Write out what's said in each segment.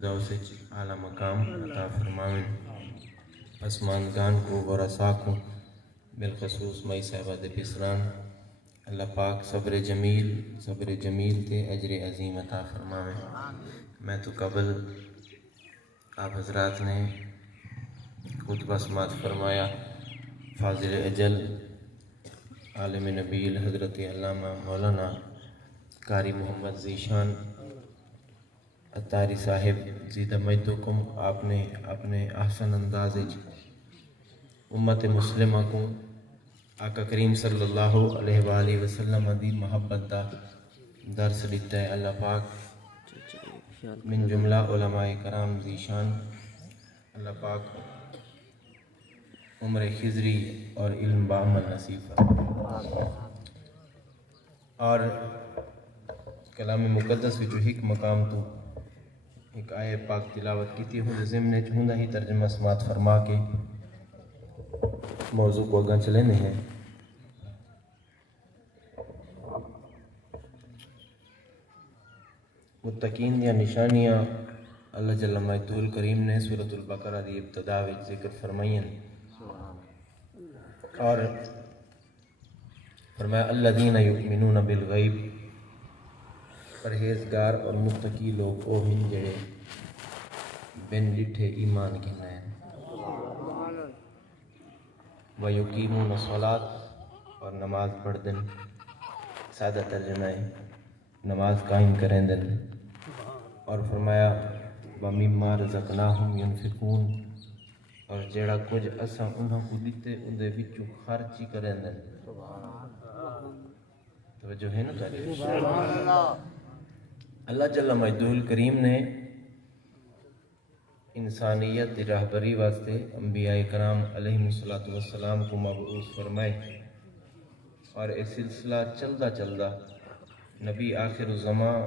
سے اعلیٰ مقام عطا فرماویں۔ اسمانگان کو ورثاء کو بالخصوص مئی صاحبہ دے پسران اللہ پاک صبر جمیل تے اجر عظیم عطا فرماویں۔ میں تو قبل آپ حضرات نے خطبہ سماعت فرمایا، فاضل اجل عالم نبیل حضرت علامہ مولانا قاری محمد ذیشان اتاری صاحب زیدہ مجدکم، آپ نے اپنے احسن انداز امت مسلمہ کو آقا کریم صلی اللہ علیہ وآلہ وسلم دی محبت دا درس دیتا ہے۔ اللہ پاک من جملہ علماء کرام ذیشان اللہ پاک عمر خضری اور علم بعمل نصیب فرمائے۔ اور کلام مقدس وچ ایک مقام تو ایک آیے پاک تلاوت کی تھی، ہوں ضمن ہوں ہی ترجمہ سماعت فرما کے موضوع کو اگاں چلے ہیں۔ متقین دیا نشانیاں اللہ جل مجدہ الکریم نے سورۃ البقرہ دی ابتدا وچ ذکر فرمائیں، اور فرمایا الذین یؤمنون بالغیب، پرہیزگار اور متقی لوگ وہ ہیں جڑے بن ڈٹھے ایمان کہنا ہے۔ وَيُقِيمُونَ الصَّلَاةَ، اور نماز پڑھ دن، سادہ ترجمہ ہے نماز قائم کریں دن۔ اور فرمایا وَمِمَّا رَزَقْنَاهُمْ يُنْفِقُونَ، اور جڑا کچھ اساں انہاں کو دیتے ان دے وچوں خرچ ہی کریں دن۔ توجہ ہے نا تاریخ؟ اللہ جل مجدہ الکریم نے انسانیت دی راہبری واسطے انبیاء کرام علیہ السلام کو مبعوث فرمائے، اور یہ سلسلہ چلدا نبی آخر الزمان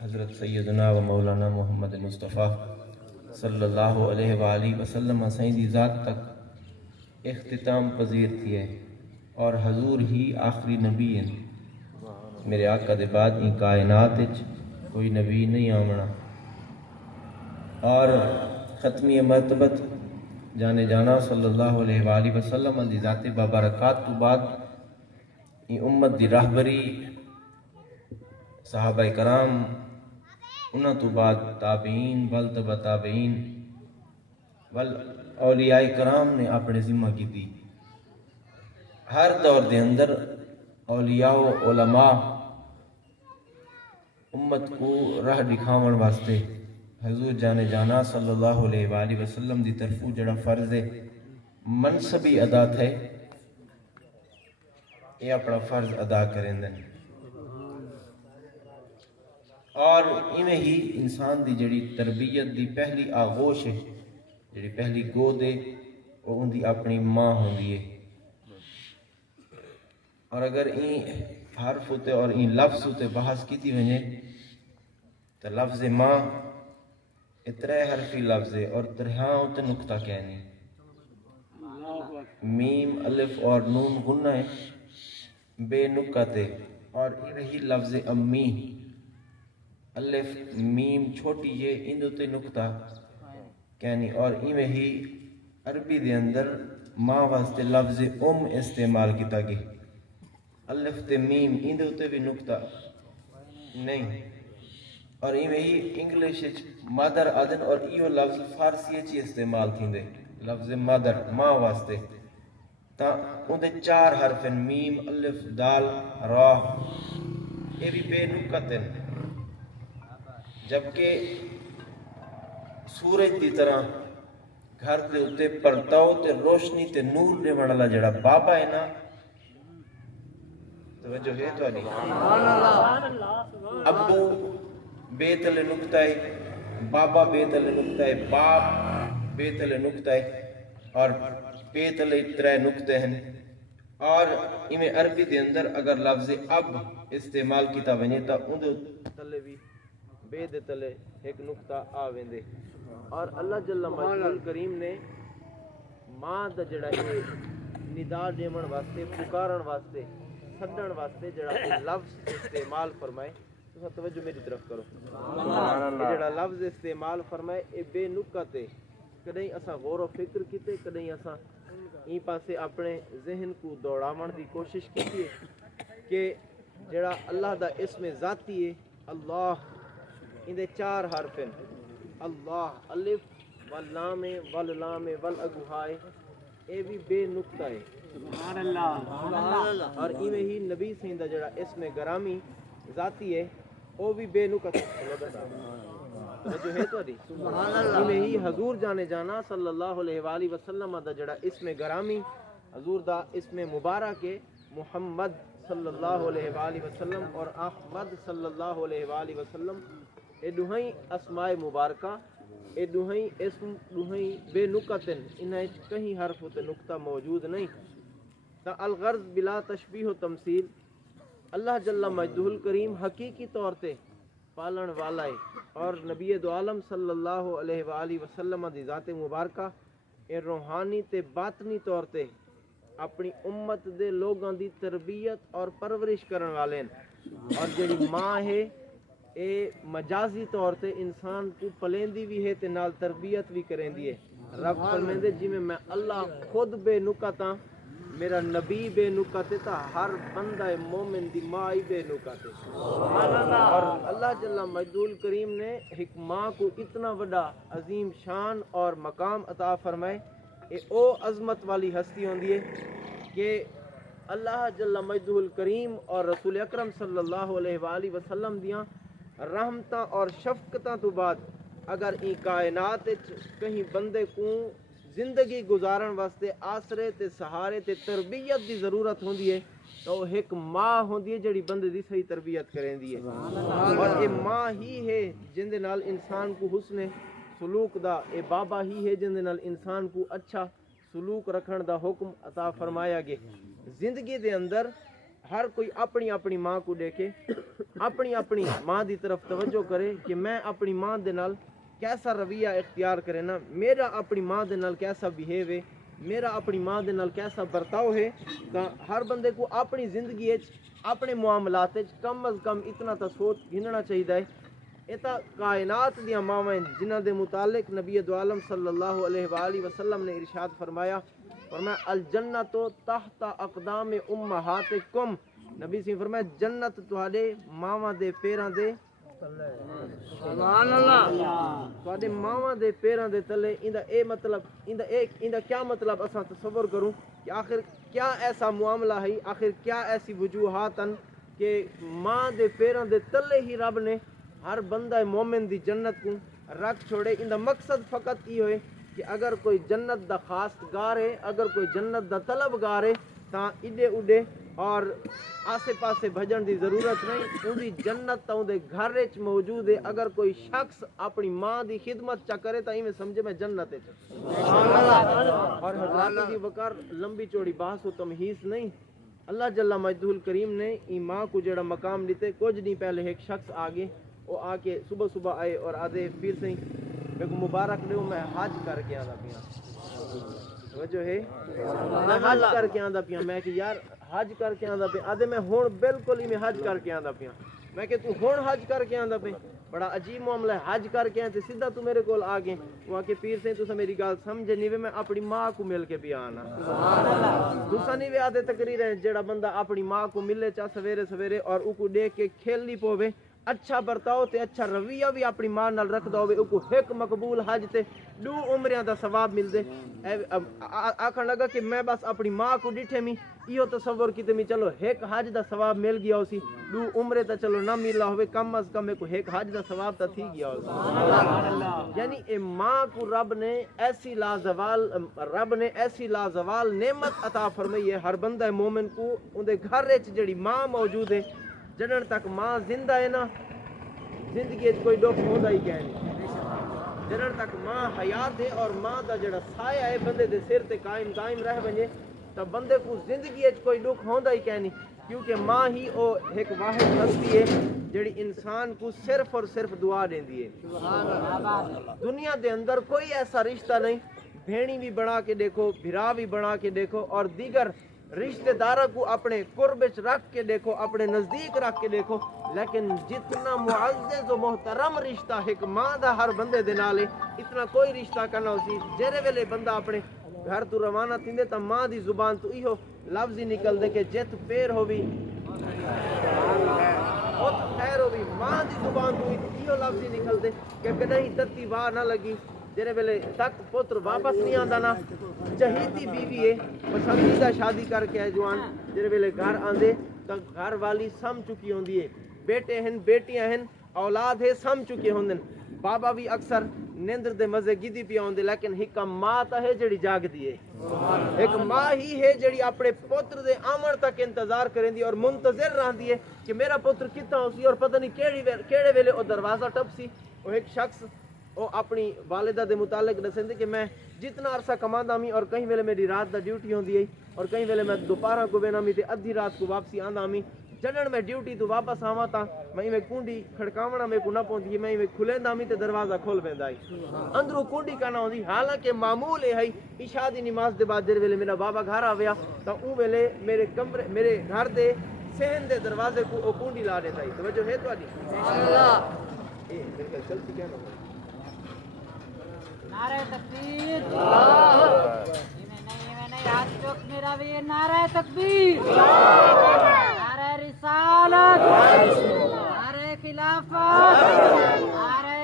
حضرت سیدنا و مولانا محمد مصطفیٰ صلی اللہ علیہ وآلہ وسلم سائیں دی ذات تک اختتام پذیر تھی ہے، اور حضور ہی آخری نبی ہیں۔ میرے آقا دے بعد ان کائنات وچ کوئی نبی نہیں آمنا، اور ختمی مرتبت جانے جانا صلی اللہ علیہ وآلہ وسلم دی ذات بابرکات تو بعد ان امت دی راہبری صحابہ کرام، انہاں تو بعد تابعین بل تبع تابعین بل اولیاء کرام نے اپنے ذمہ کی دی۔ ہر دور دے اندر اولیاء و علماء امت کو راہ دکھاون واسطے حضور جانے جانا صلی اللہ علیہ وآلہ وسلم دی طرفوں جڑا فرض منصبی ادا تھے، یہ اپنا فرض ادا کریں دن۔ اور ایویں ہی انسان دی جڑی تربیت دی پہلی آغوش ہے، جڑی پہلی گود ہے، وہ ان دی اپنی ماں ہوندی ہے۔ اور اگر این حرف ہوتے اور این لفظ ہوتے بحث کی تھی ونجے تو لفظ ماں اترے حرفی لفظ ہے، اور ترہاں ہوتے نقطہ کہنی، میم الف اور نون غنہ ہے بے نقطے، اور یہی لفظ امی الف میم چھوٹی یہ اندوتے نقطہ کہنی، اور ایویں ہی عربی دے اندر ماں واسطے لفظ استعمال کیتا گیا، الف تے میم اندوتے بھی نقطہ نہیں، اور ایویں ہی انگلش مادر آدن، اور ایو لفظ فارسی چی استعمال تھیندے لفظ مادر ماں واسطے، تا اندے 4 حرف میم الف دال را، یہ بھی بے نقط ہیں، جبکہ سورج دی طرح گھر دے اتے پرتاؤ تے روشنی تے نور دے والا جڑا بابا ہے نا، توجہ ہے تو نہیں، ابو بے تلے نقطہ ہے، بابا بے تلے نقطہ ہے، باپ بے تلے نقطہ ہے، اور بے تلے 3 نقطے ہیں۔ اور ایمیں عربی دے اندر اگر لفظ اب استعمال کیتا ونجے تا اندے تلے بھی بے دے تلے ایک نقطہ آویں دے۔ اور اللہ جل مجدہ الکریم نے ماں دا جڑا ہے ندا دیمن واسطے، پکارن واسطے، سدن واسطے جڑا لفظ استعمال فرمائے، تو توجہ میری طرف کرو یہ جڑا لفظ استعمال فرمائے اے بے نکت ہے کدیں اساں غور و فکر کیتے کدیں اساں این پاسے اپنے ذہن کو دوڑاون دی کوشش کیتی ہے کہ جڑا اللہ دا اسم ذاتی ہے اللہ اندے 4 حرف ہیں اللہ الف واللام واللام والاگوہائے اے بھی بے نقطہ ہے سبحان اللہ اور ایویں ہی نبی سین دا جڑا اسم گرامی ذاتی ہے وہ بھی بے نقط جو ہے تو سبحان اللہ ایویں ہی حضور جانے جانا صلی اللہ علیہ وآلہ وسلم دا جڑا اسم گرامی حضور دا اسم مبارک ہے محمد صلی اللہ علیہ وآلہ وسلم اور احمد صلی اللہ علیہ وآلہ وسلم اے دوہیں اسماء مبارکہ اے دوہیں اسم دوہیں بے نقطن انہیں کہیں حرف تے نقطہ موجود نہیں تا الغرض بلا تشبیہ و تمثیل اللہ جل مجدہ الکریم حقیقی طور تے پالن والا ہے اور نبی دو عالم صلی اللہ علیہ وآلہ وسلم دی ذات مبارکہ اے روحانی تے باطنی طور تے اپنی امت دے لوگاں دی تربیت اور پرورش کرن والے ہیں اور جڑی ماں ہے اے مجازی طور تے انسان کو پلیندی بھی ہے تے نال تربیت بھی کریندی ہے رب فرمیندے جی میں اللہ خود بے نقط ہاں میرا نبی بے نقط ہے تا ہر بندہ مومن دی ماں ہی بے نقط ہے اور اللہ جل مجدہ الکریم نے ایک ماں کو اتنا بڑا عظیم شان اور مقام عطا فرمائے اے او عظمت والی ہستی ہوندی ہے کہ اللہ جل مجدہ الکریم اور رسول اکرم صلی اللہ علیہ وآلہ وسلم دیاں رحمتاں اور شفقتاں تو بعد اگر این کائنات کہیں بندے کو زندگی گزارن واسطے آسرے تے سہارے تے تربیت دی ضرورت ہوندی ہے تو ایک ماں ہوندی ہے جڑی بندے دی صحیح تربیت کریندی ہے اور اے ماں ہی ہے جن دے نال انسان کو حسن سلوک دا اے بابا ہی ہے جن دے نال انسان کو اچھا سلوک رکھن دا حکم عطا فرمایا گیا زندگی دے اندر ہر کوئی اپنی اپنی ماں کو دیکھے اپنی ماں دی طرف توجہ کرے کہ میں اپنی ماں دے نال کیسا رویہ اختیار کرے نا میرا اپنی ماں دے نال کیسا بیہیو ہے میرا اپنی ماں دے نال کیسا برتاؤ ہے تا ہر بندے کو اپنی زندگی اپنے معاملات کم از کم اتنا تا سوچ گھننا چاہیے اتا کائنات دیاں ماں جنہ دے متعلق نبی دو عالم صلی اللہ علیہ وآلہ وسلم نے ارشاد فرمایا الجنت تحت اقدام امہاتکم نبی سے فرمایا جنت تہاڈے ماواں دے پیراں دے سبحان اللہ تہاڈے ماواں دے پیراں دے تلے ایندا اے مطلب ایندا کیا مطلب اساں تصور کروں کہ آخر کیا ایسا معاملہ ہے آخر کیا ایسی وجوہات ہیں کہ ماں دے پیراں دے تلے ہی رب نے ہر بندہ مومن دی جنت کو رکھ چھوڑے ایندا مقصد فقط یہ ہوئے کہ اگر کوئی جنت دا خواستگار ہے اگر کوئی جنت دا طلبگار ہے تا ایڈے اڈے اور آسے پاسے بھجن دی ضرورت نہیں ان دی جنت تا ان دے گھر وچ موجود ہے اگر کوئی شخص اپنی ماں دی خدمت چا کرے تا ایویں سمجھے میں جنت ہے اور حضرات دی وقار لمبی چوڑی بحث و تمہیز نہیں اللہ جل مجدہ الکریم نے ماں کو جڑا مقام دیتے کچھ نہیں پہلے ایک شخص آگے وہ آ کے صبح صبح آئے اور آدھے پیر سے میں کو مبارک لے میں حج کر کے آندا پیا توجہ ہے میں حج کر کے آندا پیا میں کہ یار حج کر کے آندا پیا آدھے میں ہون بالکل ہی میں حج کر کے آندا پیا میں کہ تو ہون حج کر کے آندا پیا بڑا عجیب معاملہ ہے حج کر کے تے سیدھا تو میرے کول آ گئے وہاں کے پیر سے تو میری گل سمجھ نہیں میں اپنی ماں کو مل کے بھی آنا سبحان اللہ دوسرا نہیں آدھے تقریر ہے جڑا بندہ اپنی ماں کو ملے چا سویرے سویرے اور او کو دیکھ کے کھیلنی پوے اچھا برتاؤ تے اچھا رویہ بھی اپنی ماں نال رکھدا ہوے او کو ایک مقبول حج تے 2 عمریاں دا ثواب مل دے آکھن لگا کہ میں بس اپنی ماں کو ڈٹھے می ایو تصور کیتے می چلو ایک حج دا ثواب مل گیا اسی 2 عمرے تا چلو نہ ملا ہوے کم از کم کو ایک حج دا ثواب تا تھی گیا اسی یعنی اے ماں کو رب نے ایسی لازوال نعمت عطا فرمائی ہے ہر بندہ مومن کو اون دے گھر وچ جڑی ماں موجود ہے جڑن تک ماں زندہ ہے نا زندگی کوئی دکھ ہوندا ہی کہیں نہیں جڑن تک ماں حیات ہے اور ماں دا جڑا سایہ ہے بندے دے سر تے قائم رہ ونجے تو بندے کو زندگی کوئی دکھ ہوندا ہی کہیں نہیں کیونکہ ماں ہی او ایک واحد ہستی ہے جڑی انسان کو صرف اور صرف دعا دیندی ہے سبحان اللہ دنیا دے اندر کوئی ایسا رشتہ نہیں بھیڑی بھی بنا کے دیکھو بھرا بھی بنا کے دیکھو اور دیگر رشتہ داروں کو اپنے قرب وچ رکھ کے دیکھو اپنے نزدیک رکھ کے دیکھو لیکن جتنا معزز و محترم رشتہ ایک ماں دا ہر بندے دے نال ہے اتنا کوئی رشتہ کرنا اسی جڑے ویلے بندہ اپنے گھر تو روانہ تھیندے تا ماں دی زبان تو ایہو لفظ ہی نکل دے کہ جت پیر ہووی بہت خیر ہووی ماں دی زبان تو ایہو لفظ ہی نکل دے کہ کدی تتی واہ نہ لگی جڑے ویلے تک پتر واپس نہیں آندا نا چہیتی بیوی ہے پسندیدہ شادی کر کے جوان جڑے ویلے گھر آندے تا گھر والی سم چکی ہوندی ہے بیٹے ہیں بیٹیاں ہیں اولاد ہے سم چکے ہوندن بابا بھی اکثر نیندر دے مزے گیدی پیا ہوندے لیکن ایک ماں تا ہے جڑی جاگدی ہے ایک ماں ہی ہے جڑی اپنے پتر دے آمن تک انتظار کریندی اور منتظر رہندی ہے کہ میرا پتر کتنا ہوسی اور پتہ نہیں کیڑے ویلے او دروازہ ٹپسی او ایک شخص او اپنی والدہ دے متعلق دسندے کہ میں جتنا عرصہ کماندا می اور کہیں ویلے میری رات دا ڈیوٹی ہوندی ہے اور کہیں ویلے میں دوپہر کو وینا می تے ادھی رات کو واپسی آندا می جڑن میں ڈیوٹی تو واپس آواں تا میں کنڈی کھڑکاونا میں کو نہ پوندی میں کھلیندا می تے دروازہ کھول ویندا ہے اندروں کنڈی کنا ہوندی حالانکہ معمول ہے عشاء دی نماز دے بعد جڑے ویلے میرا بابا گھر آویا تا او ویلے میرے گھر دے صحن دے دروازے کو او کنڈی لا دیندا ہے توجہ ہے تواڈی اللہ اے میرے کل چلتی کیا نہ نعرہ تکبیر اللہ نہیں ہاتھ چوک میرا بھی نعرہ تکبیر نعرہ رسالت نعرہ خلافت نعرہ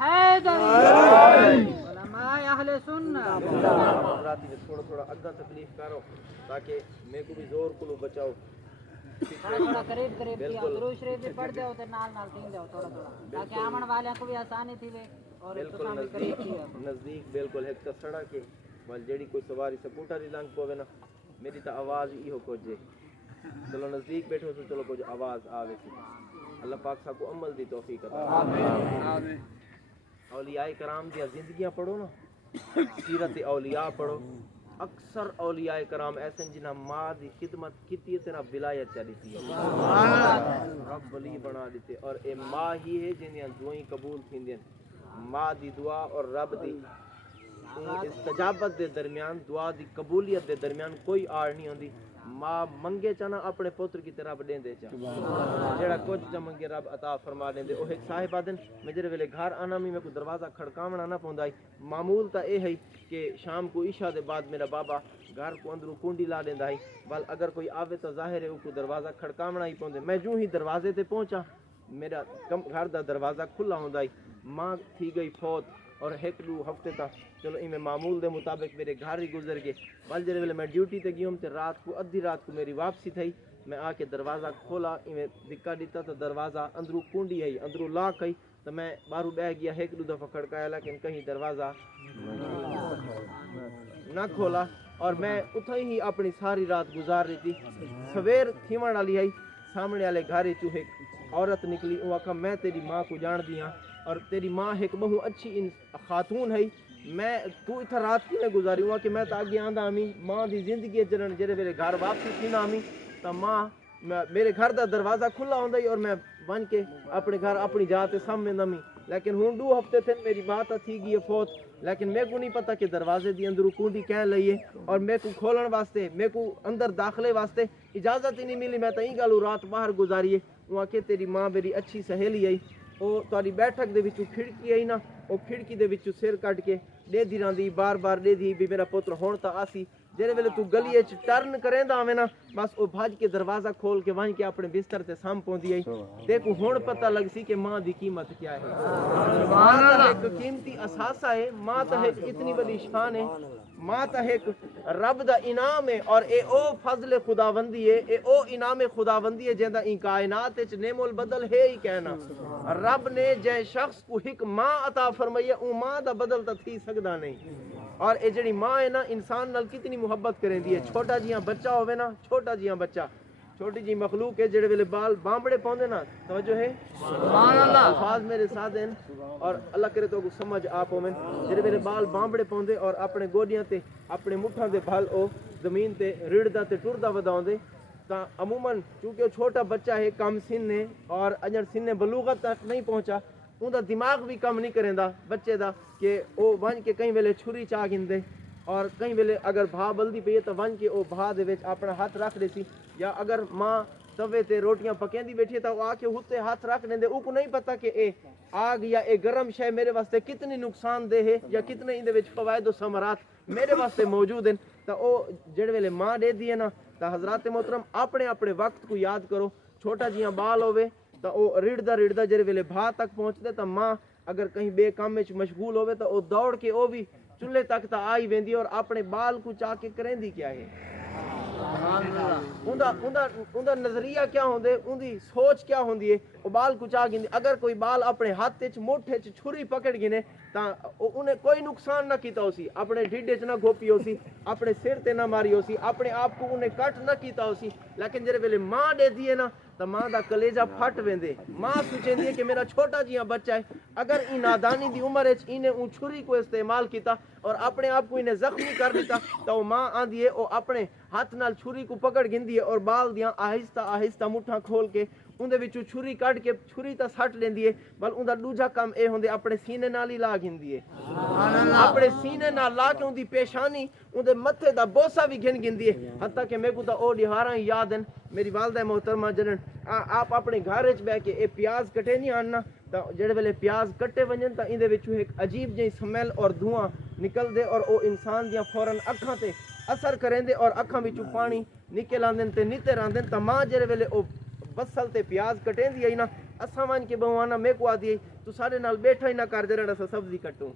حیدری علماء اہل سنت راتی میں تھوڑا اگا تکلیف کرو تاکہ میں کو بھی زور کو بچاؤ تھوڑا قریب کیا درود شریف بھی پڑھ جاؤ تے نال تین جاؤ تھوڑا تاکہ آمن والوں کو بھی آسانی تھی اور بالکل نزدیک بالکل ایک سڑک ہے ول جڑی کوئی سواری سکوٹر ہی لنگ پوے نا میری تا آواز ایہو کچھ ہے چلو نزدیک بیٹھو تو چلو کچھ آواز آوے سی اللہ پاک سب کو عمل دی توفیق عطا آمین اولیاء کرام دی زندگیاں پڑھو نا سیرت اولیاء پڑھو اکثر اولیاء کرام ایسے جنہاں ماں دی خدمت کیتی ہے تیرا ولایت چلی تھی رب ولی بنا دیتے اور اے ماں ہی ہے جنہاں دعائیں قبول تھیندیں ماں دی دعا اور رب دی استجابت دے درمیان دعا دی قبولیت دے درمیان کوئی آڑ نہیں ہوندی ماں منگے چنا اپنے پتر کی طرح دین دے چا جڑا کچھ چا منگے رب عطا فرما دین دے او ایک صاحب آدن میں جڑے ویلے گھر آنا میں کو دروازہ کھڑکاونا نہ پوندا معمول تا اے ہے کہ شام کو عشاء دے بعد میرا بابا گھر کو اندروں کنڈی لا دیندا ہے بل اگر کوئی آوے تو ظاہر ہے او کو دروازہ کھڑکاونا ہی پوندے میں جو ہی دروازے تے پہنچا میرا گھر دا دروازہ کھلا ہوندا ہے ماں تھی گئی فوت اور ایک دو ہفتے تک چلو میں معمول دے مطابق میرے گھر ہی گزر گئے بل جڑے ویلے میں ڈیوٹی تے گیوم تے رات کو ادھی رات کو میری واپسی تھی میں آ کے دروازہ کھولا میں دکا دیتا تو دروازہ اندروں کنڈی آئی اندروں لاک آئی تو میں باہروں بہ گیا ایک دو دفعہ کھڑکایا لیکن کہیں دروازہ نہ کھولا اور میں اتھا ہی اپنی ساری رات گزار رہی تھی سویر تھیمن والی آئی سامنے والے گھر چوں ایک عورت نکلی وہ آکھا میں تیری ماں کو جان دیاں اور تیری ماں ایک بہو اچھی خاتون ہے میں تو اتھا رات کی میں گزاری ہوا کہ میں تا آگے آندا ہمیں ماں دی زندگی جرن جڑے میرے گھر واپسی تھی نا ہمیں تا ماں میرے گھر دا دروازہ کھلا ہوندا ہی اور میں بن کے اپنے گھر اپنی جاتے سامنے میں لیکن ہن 2 ہفتے تھے میری بات تھی گئی فوت لیکن میں کو نہیں پتا کہ دروازے دی اندر کنڈی کہہ لئیے اور میں کو کھولن واسطے میں کو اندر داخلے واسطے اجازت ہی نہیں ملی میں تئی گالو رات باہر گزاری ہے وہاں کہ تیری ماں میری اچھی سہیلی آئی او تاری بیٹھک دے وچوں کھڑکی آئی نا او کھڑکی دے وچوں سر کٹ کے دے دی راندی بار بار دے دی بھی میرا پتر ہون تا آسی جڑے ویلے تو گلی وچ ٹرن کریندا ہوے نا بس او بھج کے دروازہ کھول کے وہیں کے اپنے بستر تے سام پوندی آئی دیکھو ہن پتہ لگ سی کہ ماں دی قیمت کیا ہے سبحان اللہ ایک قیمتی اثاثہ ہے ماں تا ایک اتنی بڑی شان ہے ماں تا ایک رب دا انعام ہے اور اے او فضل خداوندی ہے اے او انعام خداوندی ہے جیندا ان کائنات وچ نعم البدل ہے ہی کہنا رب نے جے شخص کو ایک ماں عطا فرمائی ہے او ماں دا بدل تا تھی سکدا نہیں اور اے جڑی ماں ہے نا انسان نال کتنی محبت کریندی ہے چھوٹا جیاں بچہ ہوے نا چھوٹا جیاں بچہ چھوٹی جی مخلوق ہے جڑے ویلے بال بامبڑے پوندے نا توجہ ہے سبحان اللہ الفاظ میرے ساتھ ہیں اور اللہ کرے تو کو سمجھ آپ ہوویں جڑے ویلے بال بامبڑے پوندے اور اپنے گوڈیاں تے اپنے مٹھاں دے بھل او زمین تے رڑدا تے ٹردا وداوندے تا عموماً چونکہ چھوٹا بچہ ہے کم سن ہے اور اجر سن بلوغت تک نہیں پہنچا اوندا دماغ بھی کم نہیں کریندا بچے دا کہ او ون کے کہیں ویلے چھری چا گندے اور کئی ویلے اگر بھا بلدی پئی تو ون کے او بھا دے وچ اپنا ہاتھ رکھ دے سی یا اگر ماں توے تے روٹیاں پکیندی بیٹھی ہے تو آ کے ہوتے ہاتھ رکھ دیں دے او کو نہیں پتا کہ اے آگ یا اے گرم شے میرے واسطے کتنی نقصان دہ ہے یا کتنے ان دے وچ فوائد و ثمرات میرے واسطے موجود ہیں تو او جڑے ویلے ماں دے دی ہے نا تو حضرات محترم اپنے اپنے وقت کو یاد کرو چھوٹا جیاں بال ہوئے تو او رڑدا جڑے ویلے بھا تک پہنچ دے تو ماں اگر کہیں بے کام وچ مشغول ہوئے تو او دوڑ کے او بھی چولہے تک تا آئی ویندی اور اپنے بال کو چا کے کریندی کیا ہے اوندا نظریہ کیا ہوندے اندی سوچ کیا ہوندی ہے او بال کو چا گیندی اگر کوئی بال اپنے ہاتھ وچ موٹھے چ چھری پکڑ گینے تا انہیں کوئی نقصان نہ کیتا ہوسی اپنے ڈھڈ وچ نہ گھوپی ہوسی اپنے سر تے نہ ماری ہوسی اپنے آپ کو انہیں کٹ نہ کیتا ہوسی لیکن جڑے ویلے ماں دے دیے نا تو ماں دا کلیجہ پھٹ ویندے ماں سوچیندی ہے کہ میرا چھوٹا جیاں بچہ ہے اگر ای نادانی دی عمر وچ انہیں اون چھری کو استعمال کیتا اور اپنے آپ کو انہیں زخمی کر دیتا تو ماں آندی ہے او اپنے ہاتھ نال چھری کو پکڑ گندی ہے اور بال دیاں آہستہ آہستہ مٹھاں کھول کے اندے وچوں چھری کٹ کے چھری تا سٹ لیندی ہے بل اوندا دوجا کام اے ہوندے اپنے سینے نال ہی لا گندی ہے اپنے سینے نال لا کے اندی پیشانی اندے متھے دا بوسا بھی گھن گندی ہے حتیٰ کہ میں کو تا او دہاراں یاد ہیں میری والدہ محترمہ جنن آپ اپنے گھر وچ بیٹھ کے اے پیاز کٹے نہیں آننا تا جڑے ویلے پیاز کٹے ونجن تا اندے وچوں ایک عجیب جہی سمیل اور دھواں نکل دے اور او انسان دیاں فوراً اکھاں تے اثر کریندے اور اکھاں وچوں پانی نکل آندن تے نیتے راندن تا ماں جڑے ویلے او بسل تے پیاز کٹیندی آئی نا اساں ون کے بہوانا میں کو آدھی تو سارے نال بیٹھا ہی نہ کر دے رہا سا سبزی کٹوں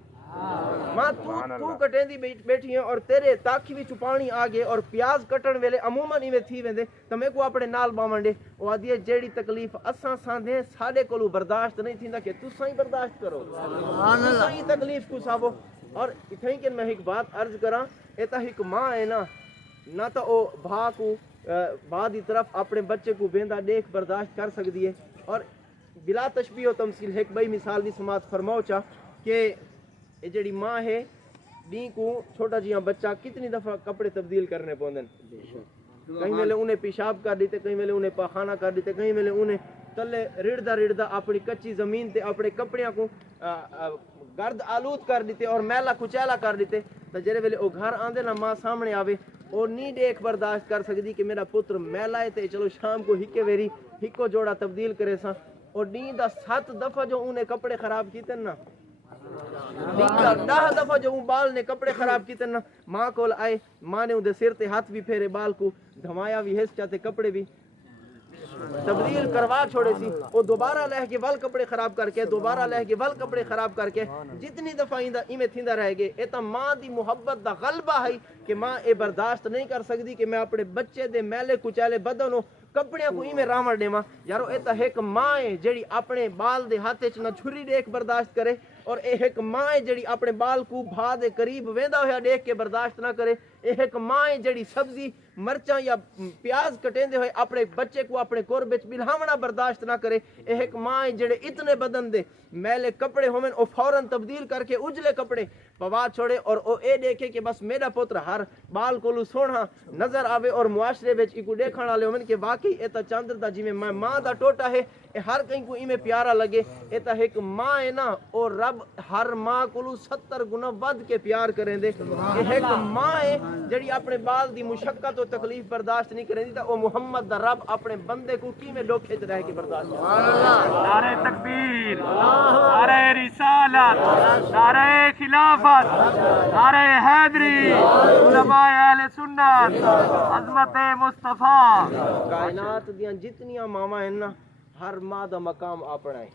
ماں تو کٹیندی بیٹھی ہیں اور تیرے تاکھی وچ پانی آ گئے اور پیاز کٹن ویلے عموماً ایویں تھی ویندے تو میں کو اپنے نال باون دے او آدھی جیڑی تکلیف اساں ساندے ساڈے کولو برداشت نہیں تھیندا کہ تساں ہی برداشت کرو تساں ہی تکلیف کو ساوو اور اتھیں کہ میں ایک بات عرض کراں اے تا ایک ماں ہے نا نہ تو او بھا کو بھا دی طرف اپنے بچے کو بیندا دیکھ برداشت کر سکدی ہے اور بلا تشبیہ و تمثیل ایک بئی مثال دی سماعت فرماؤ چا کہ یہ جڑی ماں ہے دین کو چھوٹا جیاں بچہ کتنی دفعہ کپڑے تبدیل کرنے پوندن کہیں ویلے انہیں پیشاب کر دیتے کہیں ویلے انہیں پاخانہ کر دیتے کہیں ویلے انہیں تلے رڑدا اپنی کچی زمین تے اپنے کپڑیاں کو گرد آلود کر دیتے اور میلا کچیلا کر دیتے تو جڑے ویلے او گھر آندے نا ماں سامنے آوے اور نہیں دیکھ برداشت کر سکتی کہ میرا پتر میلا ہے تے چلو شام کو ہکے ویری ہکو جوڑا تبدیل کرے سا اور دین دا 7 دفعہ جو انہیں کپڑے خراب کیتے نا 10 دفعہ جو بال نے کپڑے خراب کیتے نا ماں کول آئے ماں نے اندے سر تے ہاتھ بھی پھیرے بال کو دھمایا بھی ہس چاہتے کپڑے بھی تبدیل کروا چھوڑے سی وہ دوبارہ لہ کے ول کپڑے خراب کر کے دوبارہ لہ کے ول کپڑے خراب کر کے جتنی دفعہ ایویں تھیندا رہ گئے اے تا ماں دی محبت دا غلبہ ہے کہ ماں اے برداشت نہیں کر سکتی کہ میں اپنے بچے دے میلے کچالے بدن کپڑیاں کو ایویں راوڑ دیواں یارو اے تا ایک ماں ہے جڑی اپنے بال دے ہاتھ وچ نہ چھری دیکھ برداشت کرے اور اے ایک ماں ہے جڑی اپنے بال کو بھا دے قریب ویندا ہویا دیکھ کے برداشت نہ کرے اے ایک ماں ہے جڑی سبزی مرچاں یا پیاز کٹیندے ہوئے اپنے بچے کو اپنے قرب وچ بلہاونا برداشت نہ کرے اے ایک ماں ہے جڑے اتنے بدن دے میلے کپڑے ہومن او فوراً تبدیل کر کے اجلے کپڑے پوا چھوڑے اور او اے دیکھے کہ بس میرا پتر ہر بال کولو سونا نظر آوے اور معاشرے وچ ایکو دیکھن والے ہومن کہ واقعی اے تا چاندر دا جویں ماں دا ٹوٹا ہے اے ہر کہیں کو ایویں پیارا لگے اے تا ایک ماں ہے نا او رب ہر ماں کولو 70 گنا ود کے پیار کریں دے اے ایک ماں ہے جڑی اپنے بال دی مشقت و تکلیف برداشت نہیں کریں دی تا او محمد دا رب اپنے بندے کو کیویں ڈوکھے تے رہ کے برداشت نعرہ تکبیر نعرہ رسالت نعرہ خلافت نعرہ حیدری علماء اہل سنت عظمت مصطفیٰ کائنات دیاں جتنیاں ماواں ہیں نا ہر ماں دا مقام اپنا ہے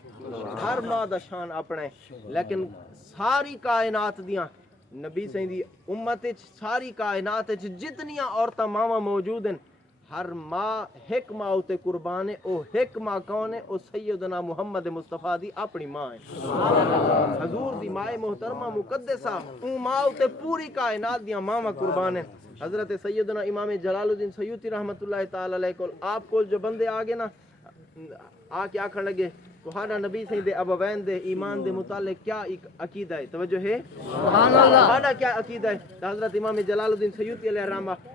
ہر ماں دا شان اپنا ہے لیکن ساری کائنات دیاں نبی سائیں دی امت وچ ساری کائنات وچ جتنیاں عورتاں ماواں موجود ہیں ہر ماں ایک ماں تے قربان ہے او ایک ماں کون ہے او سیدنا محمد مصطفیٰ دی اپنی ماں ہے حضور دی ماں محترمہ مقدسہ او ماں تے پوری کائنات دیاں ماواں قربان ہیں حضرت سیدنا امام جلال الدین سیوطی رحمۃ اللہ تعالی علیہ کو آپ کو جو بندے آگے نا آ کے آکھن لگے تہاڈا نبی سائیں دے ابوین دے ایمان دے متعلق کیا ایک عقیدہ ہے توجہ ہے سبحان اللہ تہاڈا کیا عقیدہ ہے تو حضرت امام جلال الدین سیوطی علیہ الرحمہ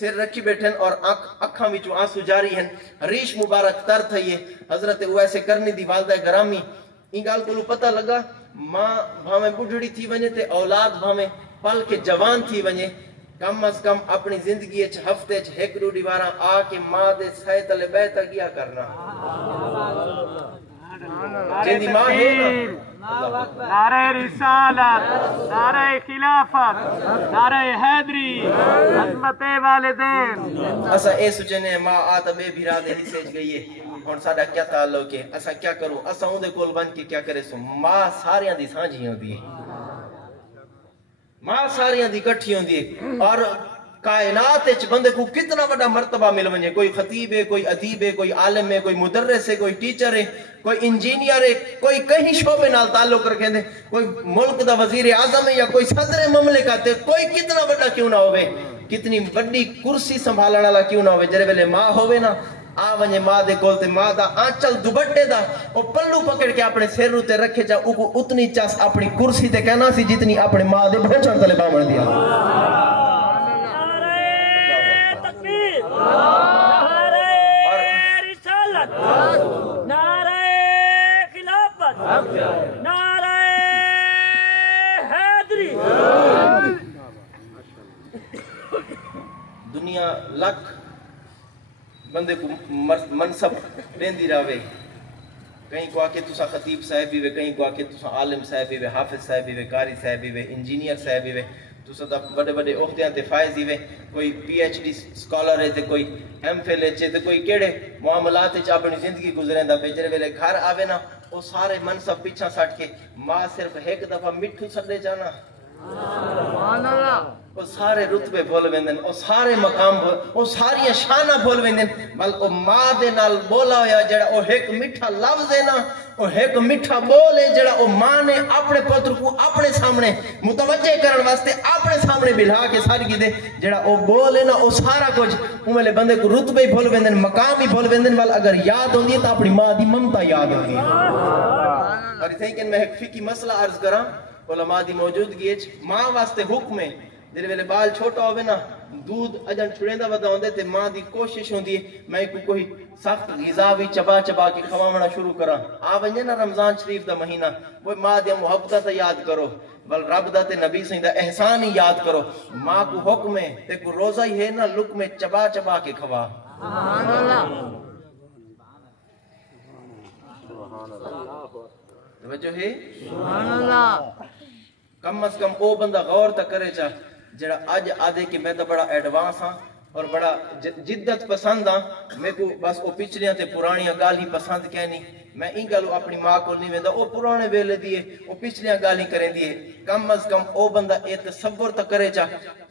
سر رکھی بیٹھن اور اکھاں وچوں آنسو جاری ہیں ریش مبارک تر تھئیے حضرت اویسے کرنی دی والدہ گرامی این گال کو پتہ لگا ماں بھاویں بڈھڑی تھی ونجے تے اولاد بھاویں پل کے جوان تھی ونجے کم از کم اپنی زندگی ہفتے ایک دو ڈیواراں آ کے ماں دے سائے تلے بیٹھ گیا کرنا جیندی ماں ہے نا نعرہ رسالت، نعرہ خلافت، نعرہ حیدری، عظمت والدین. اسا اے سوچنے ماں آتا بے بھیرا دے حصے گئی ہے ہن ساڈا کیا تعلق ہے اسا کیا کروں اسا اون دے کول بن کے کیا کرے سو ماں ساریاں دی سانجھی ہوندی ہے ماں ساریاں دی کٹھی ہوندی ہے اور کائنات وچ بندے کو کتنا بڑا مرتبہ مل ونجے کوئی خطیب ہے کوئی ادیب ہے کوئی عالم ہے کوئی مدرس ہے کوئی ٹیچر ہے کوئی انجینئر ہے کوئی کہیں شعبے نال تعلق رکھیں دے کوئی ملک دا وزیر اعظم ہے یا کوئی صدر مملکت ہے کوئی کتنا بڑا کیوں نہ ہوئے کتنی بڑی کرسی سنبھالن والا کیوں نہ ہوئے جڑے ویلے ماں ہوئے نا آ ونجے ماں دے کول تے ماں دا آنچل دوپٹے دا او پلو پکڑ کے اپنے سر تے رکھے جا او اتنی چاس اپنی کرسی تے کہنا سی جتنی اپنے ماں دے بھچن تلے باوڑ دیا نعرہ حیدری. دنیا لکھ بندے کو منصب دیندی رہے کہیں کو آکے تسا خطیب صاحب بھی وے کہیں کو آکے تسا عالم صاحب بھی وے حافظ صاحب بھی وے قاری صاحب بھی وے انجینئر صاحب بھی وے تسا دا بڑے بڑے عہدیاں تے فائز ہی وے کوئی پی ایچ ڈی سکالر ہے تے کوئی ایم فل ہے تے کوئی کیڑے معاملات وچ اپنی زندگی گزریں دا پے جڑے ویلے گھر آوے نا او سارے منصب پیچھا سٹ کے ماں صرف ایک دفعہ مٹھو سڈے جانا وہ سارے رتبے بول ویندن او سارے مقام او ساری شانہ بول ویندن بل او ماں دے نال بولا ہویا جڑا او ایک میٹھا لفظ ہے نا او ایک میٹھا بول ہے جڑا او ماں نے اپنے پتر کو اپنے سامنے متوجہ کرن واسطے اپنے سامنے بلا کے سارگی دے جڑا او بول ہے نا او سارا کچھ اوے بندے کو رتبے بول ویندن مقام ہی بول ویندن بل اگر یاد ہوندی ہے تو اپنی ماں دی ممتا یاد ہوندی ہے اور اسے کہ میں ایک فقہی مسئلہ عرض کراں علماء دی موجودگی وچ ماں واسطے حکم ہے جڑے ویلے بال چھوٹا ہوئے نا دودھ اجن چھڑیندا ودا ہوندے تے ماں دی کوشش ہوندی ہے میں کوئی سخت غذا بھی چبا چبا کے کھواونا شروع کراں آ ونجے نا رمضان شریف دا مہینہ وہ ماں دی محبت تے یاد کرو بل رب دا تے نبی سائیں دا احسان ہی یاد کرو ماں کو حکم ہے تے کو روزہ ہی ہے نا لقمے چبا چبا کے کھوا سبحان اللہ توجہ ہے سبحان اللہ کم از کم او بندہ غور تا کرے چاہ جڑا آج آدھے کہ میں تو بڑا ایڈوانس ہاں اور بڑا جدت پسند ہاں میں کو بس او پچھلیاں تے پرانیاں گالی پسند کہنی میں این گالو اپنی ماں کو نہیں ویندا او پرانے ویلے دیے او پچھلیاں گالی کریں دیے کم از کم او بندہ اے تصور تا کرے چاہ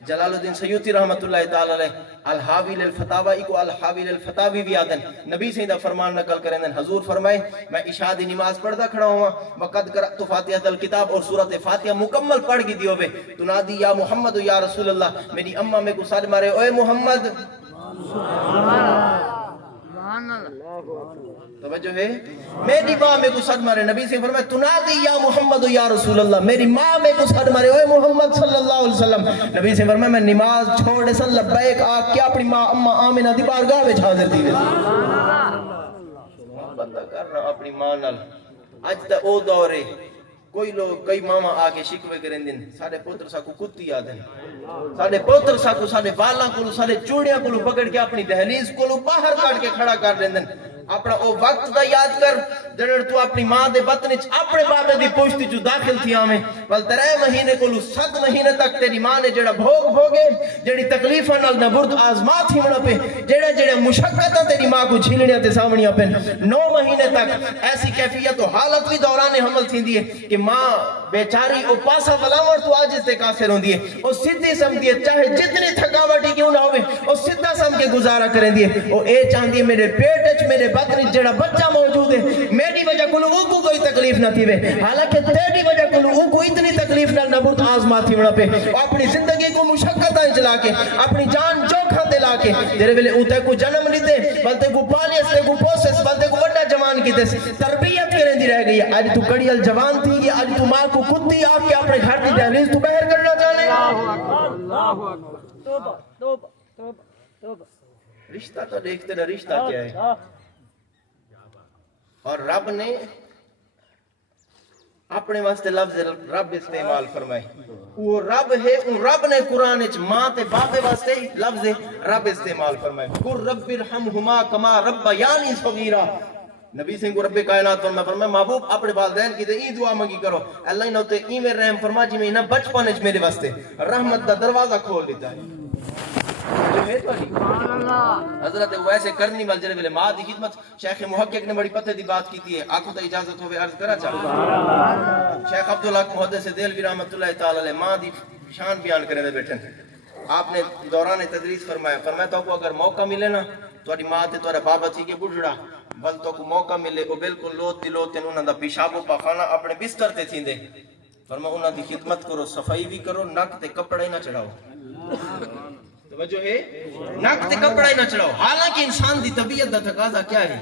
جلال الدین سیوطی رحمت اللہ تعالی علیہ الحاوی للفتاوی کو الحاوی للفتاوی بھی آدن نبی سے دا فرمان نقل کریں دن حضور فرمائے میں عشاء دی نماز پڑھدا کھڑا ہوا وقد قرأت فاتحۃ الکتاب اور سورۃ فاتحہ مکمل پڑھ گئی دیو بے تنادی یا محمد یا رسول اللہ میری اماں میں کو ساتھ مارے اوے محمد سبحان اللہ توجہ ہے میری ماں میں کو صد مارے نبی سے فرمایا تنادی یا محمد یا رسول اللہ میری ماں میں کو صد مارے اوے محمد صلی اللہ علیہ وسلم نبی سے فرمایا میں نماز چھوڑے صلی لبیک آ کے اپنی ماں اماں آمنہ دی بارگاہ وچ حاضر تھی بندہ کرنا اپنی ماں نال اج تے او دور ہے کوئی لوگ کئی ماما آگے شکوے کریں دن ساڑھے پوتر ساکو کتی آدھن ساڑھے پوتر ساکو ساڑھے بالاں کولو ساڑھے چوڑیاں کولو پکڑ کے اپنی دہلیز کولو باہر کاٹ کے کھڑا کر دیں دن اپنا او وقت دا یاد کر جڑر تو اپنی ماں دے بطن وچ اپنے بابے دی پشتی جو داخل تھی آمیں ول 3 مہینے کولو 7 مہینے تک تیری ماں نے جڑا بھوگے جڑی تکلیفاں نال نبرد آزما تھی ہونا پہ جڑے مشقتاں تیری ماں کو جھیلڑیاں تے سامنیاں پہ 9 مہینے تک ایسی کیفیت و حالت بھی دوران حمل تھیندی ہے کہ ماں بیچاری او پاسا ولاور تو عاجز تے قاصر ہوندی ہے او سیدھی سمجھدی ہے چاہے جتنی تھکاوٹ ہی کیوں نہ ہوے او سیدھا سم کے گزارا کرندی ہے او اے چاہندی ہے میرے پیٹ وچ میرے بطن وچ جڑا بچہ موجود ہے میری وجہ کولو او کوئی تکلیف نہ تھی وے حالانکہ تیری وجہ کولو او کو اتنی تکلیف نال نبرد آزما تھی وڑا پہ اپنی زندگی کو مشقتاں چلا کے اپنی جان چوکھا تے لا کے تیرے ویلے اوتے کو جنم لیتے بلتے کو پالیس تے کو پوسس بلتے کو بڑا جوان کیتے تربیت کرندی رہ گئی ہے اج تو کڑیل جوان تھی گئی اج تو ماں کو کتی آ کے اپنے گھر کی دہلیز تو باہر کرنا چاہنے اللہ اکبر توبہ توبہ توبہ رشتہ تو دیکھتے نا رشتہ کیا ہے. اور رب نے اپنے واسطے لفظ رب استعمال فرمائے. وہ رب ہے, ان رب نے قرآن وچ ماں تے باپ واسطے لفظ رب استعمال فرمائے. قل رب ارحمہما کما ربیانی صغیرا. نبی سنگھ کو رب کائنات فرمایا محبوب اپنے والدین کی تے ای دعا منگی کرو, اللہ نے تے ایویں رحم فرما جی میں بچپن وچ میرے واسطے رحمت دا دروازہ کھول دیتا ہے. حضرت ویسے کرنی وال جڑے ویلے ماں دی خدمت شیخ محقق نے بڑی پتے دی بات کیتی ہے. آکو تے اجازت ہوے عرض کرا چاہوں. شیخ عبداللہ محدث دہلوی رحمۃ اللہ تعالی علیہ ماں دی شان بیان کرنے دے بیٹھے. آپ نے دوران تدریس فرمایا تو کو اگر موقع ملے نا تہاڈی ماں تے تہاڈا بابا تھی کے بڈھڑا بل تو کو موقع ملے او بالکل لوت تے انہاں دا پیشاب و پاخانہ اپنے بستر تے تھیندے. فرمایا انہاں دی خدمت کرو, صفائی بھی کرو, نک تے کپڑا ہی نہ چڑھاؤ. توجہ ہے, نک تے کپڑا ہی نہ چڑھاؤ. حالانکہ انسان دی طبیعت دا تقاضا کیا ہے,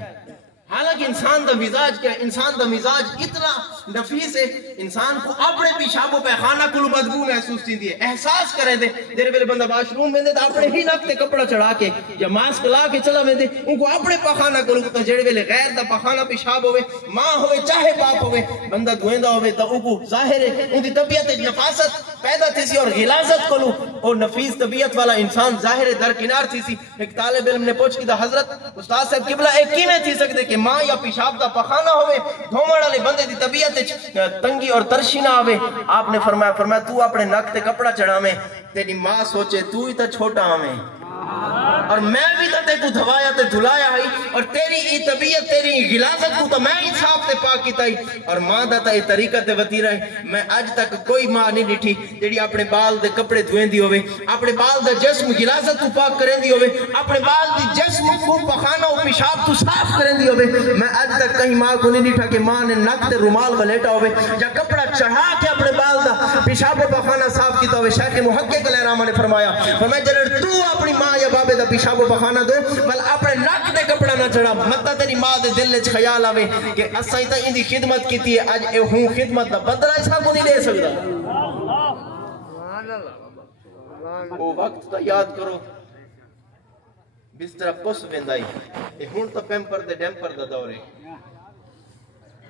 حالانکہ انسان دا مزاج کیا ہے, انسان دا مزاج اتنا نفیس ہے, انسان کو اپنے پیشاب و پیخانہ کو بدبو محسوس تھی ہے. احساس کرے دے دیر ویلے بندہ واش روم میں دے تو اپنے ہی نک تے کپڑا چڑھا کے یا ماسک لا کے چلا میں دے ان کو اپنے پخانہ کو تو جڑے ویلے غیر دا پخانہ پیشاب ہوئے ماں ہوئے چاہے باپ ہوئے بندہ دھویندا ہوئے تو ان کو ظاہر ہے ان دی طبیعت نفاست پیدا تھی سی اور غلاظت کو اور نفیس طبیعت والا انسان ظاہر درکنار تھی سی. ایک طالب علم نے پوچھ کیتا حضرت استاد صاحب قبلہ ایک کیویں تھی سکدے کہ ماں یا پیشاب دا پخانہ ہوئے دھومڑ والے بندے دی طبیعت تنگی اور ترشی نہ آوے. آپ نے فرمایا تو اپنے نک تے کپڑا چڑھاویں تیری ماں سوچے تو ہی تا چھوٹا آویں اور میں بھی تے کو دھوایا تے دھلایا ہی اور تیری ای طبیعت تیری غلاظت کو تو میں انصاف تے پاک کیتا ہی اور ماں دا تے طریقہ تے وتی رہے. میں اج تک کوئی ماں نہیں ڈٹھی جڑی اپنے بال دے کپڑے دھویندی ہوے, اپنے بال دا جسم غلاظت تو پاک کریندی ہوے, اپنے بال دی جسم کو پخانہ و پیشاب تو صاف کریندی ہوے. میں اج تک کہیں ماں کو نہیں ڈٹھا کہ ماں نے نک تے رومال ولیٹا ہوے یا کپڑا چڑھا کے اپنے بال دا پیشاب و پخانہ صاف کیتا ہوے. شیخ محقق علیہ الرحمہ نے فرمایا جڑے تو اپنی ماں یا بابے دا پیشاب و پخانہ دے بل اپنے نک تے کپڑا نہ چڑھا متا تیری ماں دے دل وچ خیال آوے کہ اساں تے ان دی خدمت کیتی ہے اج اے ہوں خدمت دا بدلہ اس کو نہیں لے سکدا. وہ وقت تا یاد کرو بستر پس ویندائی اے ہن تو پیمپر دے ڈیمپر دا دور ہے.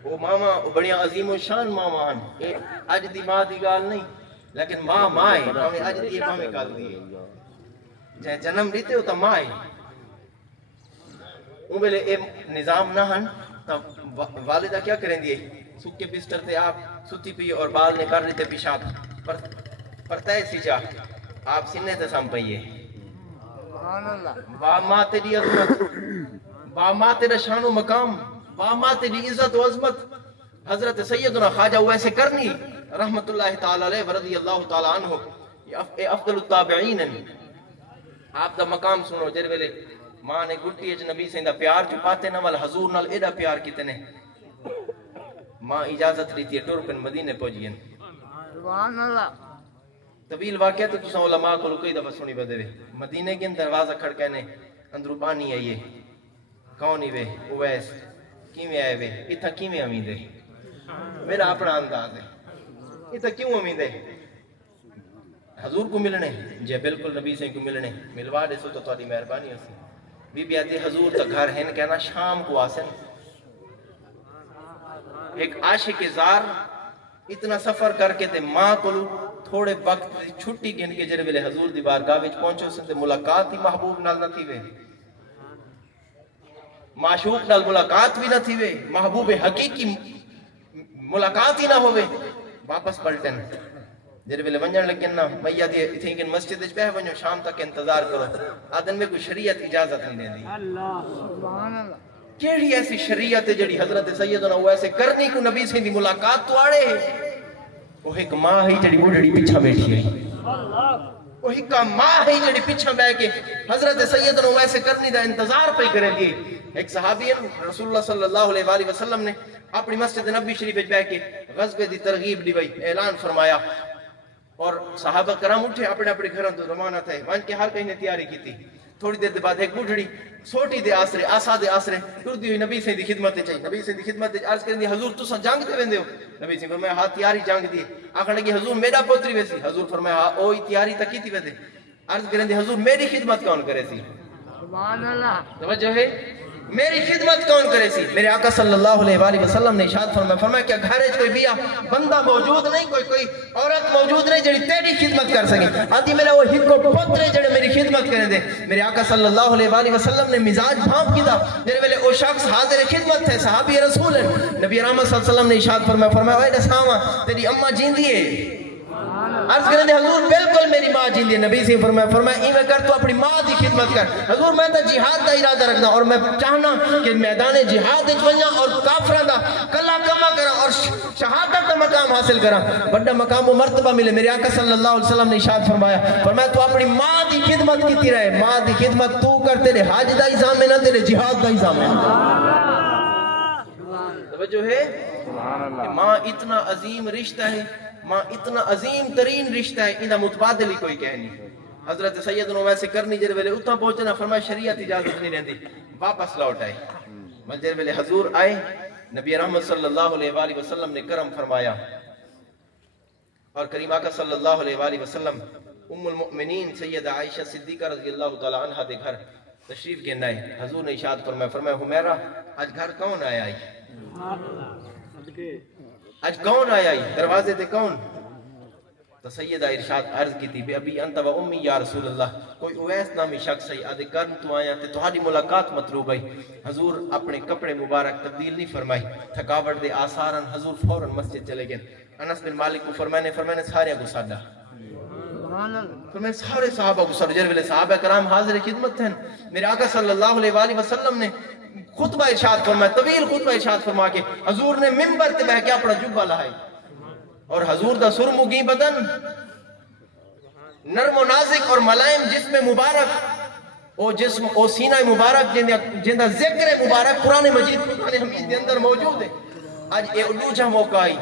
وہ ماما بڑی عظیم و شان ماما ہیں, اج دی ماں دی گال نہیں لیکن ماں ماں ہے, ہمیں اج دی ماں میں گال دی ہے جہاں جنم لیتے ہو تو ماں ہے. ان ویلے اے نظام نہ ہن تو والدہ کیا کریں دی سکے بستر تے آپ ستی پی اور بال نے کر لیتے پیشاب پر تے سی جا آپ سینے تے سم پئیے. با ماں تیری عظمت, با ماں تیرا شان و مقام, با ماں تیری عزت و عظمت. حضرت سیدنا خواجہ ویسے کرنی رحمت اللہ تعالی علیہ ورضی اللہ تعالی عنہ اے افضل التابعین. آپ دا مقام سنو جر ویلے ماں نے گٹی اچ نبی سیندا پیار چھپاتے نہ وال حضور نال ایڈا پیار کیتے نے ماں اجازت لیتی ہے ٹر پن مدینے پہنچین. سبحان اللہ. طویل واقعہ تو تساں علماء کو کئی دفعہ سنی بدے مدینے کے دروازہ کھڑکے نے اندروں پانی آئیے کون ہی وے اویس کیویں آئے وے اتھا کیویں امید ہے میرا اپنا انداز ہے اتھا کیوں امید ہے حضور کو ملنے جے بالکل نبی سے کو ملنے ملوا دے سو تو تہاڈی مہربانی ہوسی. بی بی آتی حضور تا گھر ہیں کہنا شام کو آسن. ایک عاشق زار اتنا سفر کر کے تے ماں کو تھوڑے وقت چھٹی گن کے جڑے ویلے حضور دی بارگاہ وچ پہنچو سن تے ملاقات ہی محبوب نال نہ تھی وے, معشوق نال ملاقات بھی نہ تھی وے, محبوب حقیقی ملاقات ہی نہ ہوے. واپس پلٹن جڑے ویلے ونجن لگن نا بھیا دی ایتھے کن مسجد وچ بیٹھ ونجو شام تک انتظار کرو آدن میں کوئی شریعت اجازت نہیں دیندی. اللہ سبحان اللہ. کیڑی ایسی شریعت ہے جڑی حضرت سیدنا ویسے کرنی کو نبی سے دی ملاقات تو آڑے وہ ایک ماں ہی جڑی بوڑھڑی پیچھے بیٹھی ہے. وہ ایک ماں ہی جڑی پیچھے بیٹھ کے حضرت سیدنا ویسے کرنی دا انتظار پہ کریں دی. ایک صحابی رسول اللہ صلی اللہ علیہ وآلہ وسلم نے اپنی مسجد نبی شریف وچ بیٹھ کے غزوے دی ترغیب دی وئی اعلان فرمایا اور صحابہ کرام اٹھے اپنے اپنے گھروں تو روانہ تھے وان کے ہر کہیں نے تیاری کی تھی. تھوڑی دیر بعد ایک بوڑھڑی سوٹی دے آسرے آسا دے آسرے ٹردی ہوئی نبی سے دی خدمت چاہیے. نبی سے دی خدمت عرض کریں دی حضور تساں جنگ تے ویندے ہو؟ نبی سے فرمایا ہاں تیاری جنگ دی. آکھن لگی حضور میرا پوتری ویسی. حضور فرمایا ہاں اوہی تیاری تک کیتی ویندے. عرض کریں دی حضور میری خدمت کون کرے سی؟ توجہ ہے میری خدمت کون کرے سی میرے آقا صلی اللہ علیہ وآلہ وسلم نے ارشاد فرمایا کہ گھر وچ کوئی بیا بندہ موجود نہیں کوئی عورت موجود نہیں جڑی تیری خدمت کر سکے آدھی میرا وہ ہکو پترے جڑے میری خدمت کرے دے میرے آقا صلی اللہ علیہ وآلہ وسلم نے مزاج بھانپ کیتا جڑے ویلے وہ شخص حاضر خدمت تھے صحابی رسول ہیں نبی رحمت صلی اللہ علیہ وسلم نے ارشاد فرمایا اے دساواں تیری اماں جیندی ہے عرض کرنے دے حضور بالکل میری ماں جیندی ہے نبی سے فرمایا ایویں کر تو اپنی ماں دی خدمت کر حضور میں تو جہاد دا ارادہ رکھنا اور میں چاہنا کہ میدان جہاد وچ ونجا اور کافراں دا کلا کما کرا اور شہادت دا مقام حاصل کرا بڑا مقام و مرتبہ ملے میرے آقا صلی اللہ علیہ وسلم نے ارشاد فرمایا تو اپنی ماں دی خدمت کیتی رہے ماں دی خدمت تو کر تیرے حج دا الزام ہے نہ تیرے جہاد دا الزام ہے توجہ ہے کہ ماں اتنا عظیم رشتہ ہے ماں اتنا عظیم ترین رشتہ ہے انہا متبادل ہی کوئی کہہ نہیں حضرت سیدنا ویسے کرنی جر ویلے اتنا پہنچنا فرمایا شریعت اجازت نہیں رہتی واپس لوٹ آئے مجر ویلے حضور آئے نبی رحمت صلی اللہ علیہ وآلہ وسلم نے کرم فرمایا اور کریم آقا صلی اللہ علیہ وآلہ وسلم ام المؤمنین سیدہ عائشہ صدیقہ رضی اللہ تعالی عنہ دے گھر تشریف گن آئے حضور نے ارشاد فرمایا حمیرہ آج گھر کون آیا آئی آج کون آیا آئی دروازے تے کون تو سیدہ ارشاد عرض کی تھی بے ابی انت و امی یا رسول اللہ کوئی اویس نامی شخص ہے آدھے کرن تو آیا تے تمہاری ملاقات مطلوب ہے حضور اپنے کپڑے مبارک تبدیل نہیں فرمائی تھکاوٹ دے آثارن حضور فوراً مسجد چلے گئے انس بن مالک کو فرمانے سارے کو ساڈا فرمانے سارے صحابہ کو ساڈا جر ویلے صحابہ کرام حاضر خدمت تھے میرے آقا صلی اللہ علیہ وآلہ وسلم نے خطبہ ارشاد فرمایا طویل خطبہ ارشاد فرما کے حضور نے منبر تے بیٹھ کے اپنا جبہ لہائی اور حضور دا سرمگی بدن نرم و نازک اور ملائم جسم مبارک او سینہ مبارک جن دا ذکر مبارک قرآن مجید قرآن حمید دے اندر موجود ہے آج اے دوجا موقع آئی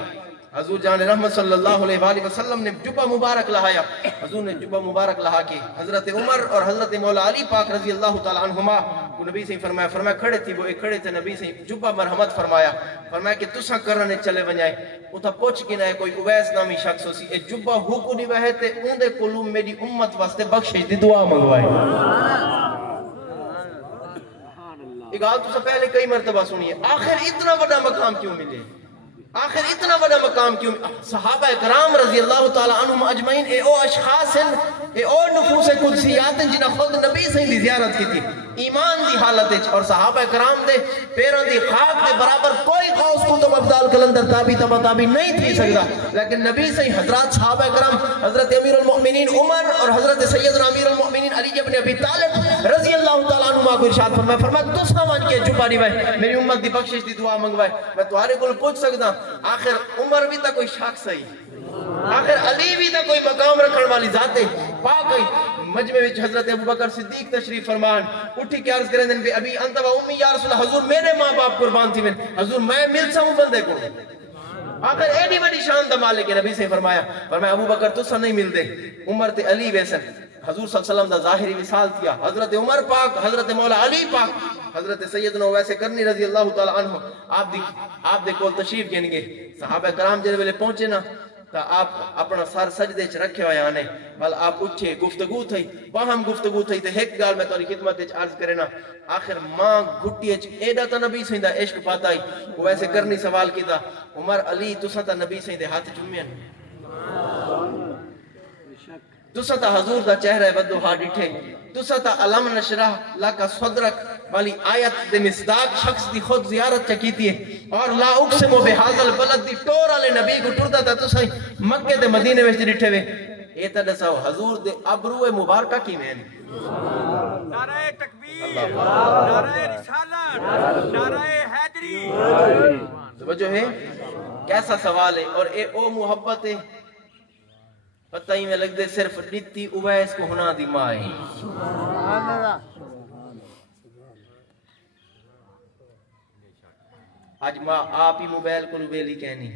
حضور جان رحمت صلی اللہ علیہ وآلہ وسلم نے جبہ مبارک لہایا حضور نے جبہ مبارک لہا کے حضرت عمر اور حضرت مولا علی پاک رضی اللہ تعالی عنہما کو نبی سے فرمایا کھڑے تھی وہ ایک کھڑے تھے نبی سے جبہ مرحمت فرمایا کہ تساں کرنے چلے ونجائے اتھا پوچھ کے نہ کوئی اویس نامی شخص ہو سی اے جبہ ہو کو نہیں وہے تے اوندے کلو میری امت واسطے بخشش دی دعا منگوائے ایک آل تو سے پہلے کئی مرتبہ سنیے آخر اتنا بڑا مقام کیوں ملے آخر اتنا بڑا مقام کیوں صحابہ کرام رضی اللہ تعالی عنہم اجمعین اے او اشخاص ہیں اے او نفوس قدسیات ہیں جنہاں خود نبی سے دی زیارت کی تھی ایمان دی حالت ہے اور صحابہ کرام دے پیروں دی خاک دے برابر کوئی غوث کتب ابدال کلندر تابی نہیں تھی سکتا لیکن نبی سے حضرات صحابہ کرام حضرت امیر المؤمنین عمر اور حضرت سیدنا امیر المؤمنین علی ابن ابی طالب رضی اللہ تعالیٰ عنہ کو ارشاد فرمایا تو سامان کے جبہ نہیں بھائی میری امت دی بخشش دی دعا منگوائے میں تمہارے کو پوچھ سکتا آخر عمر بھی تا کوئی شخص ہے آخر علی بھی تا کوئی مقام رکھن والی ذات ہے پاک ہے مجمع وچ حضرت ابو بکر صدیق تشریف فرمان اٹھی کے عرض کریں دن ابھی انت و امی یا رسول اللہ حضور میرے ماں باپ قربان تھی حضور میں مل سا ہوں بندے کو آخر ایڈی بڑی شان دا مالک نبی سے فرمایا ابو بکر تو سا نہیں مل دے عمر تے علی ویسن حضور صلی اللہ علیہ وسلم دا ظاہری مثال کیا حضرت عمر پاک حضرت مولا علی پاک حضرت سیدنا ویسے کرنی رضی اللہ تعالی عنہ آپ دے کول تشریف گن گے صحابہ کرام جے ویلے پہنچے نا تا آپ اپنا سر سجدے چ رکھے ہوئے آنے بل آپ اٹھے گفتگو تھی باہم گفتگو تھی تے ایک گال میں تاری خدمت وچ عرض کرے نا آخر ماں گھٹی وچ ایڈا تا نبی سیندا عشق پاتا ہی ویسے کرنی سوال کیتا عمر علی تساں تا نبی سیندے ہاتھ چومین تساں تا حضور دا چہرہ بدو ہا ڈٹھے تساں تا علم نشرح لکا صدرک والی آیت دے مصداق شخص دی خود زیارت چکیتی ہے اور لا اقسم بہذا البلد دی ٹور والے نبی کو ٹردا تا تساں مکے تے مدینے وچ ڈٹھے وے اے تا دساؤ حضور دے ابرو مبارکہ کی میں نعرہ تکبیر نعرہ رسالت نعرہ حیدری توجہ ہے کیسا سوال ہے اور اے او محبت ہے پتہ ہی میں لگ دے صرف ڈتی اویس کو ہونا دی مائی آج ماں آپ ہی موبائل کو لبیلی کہنی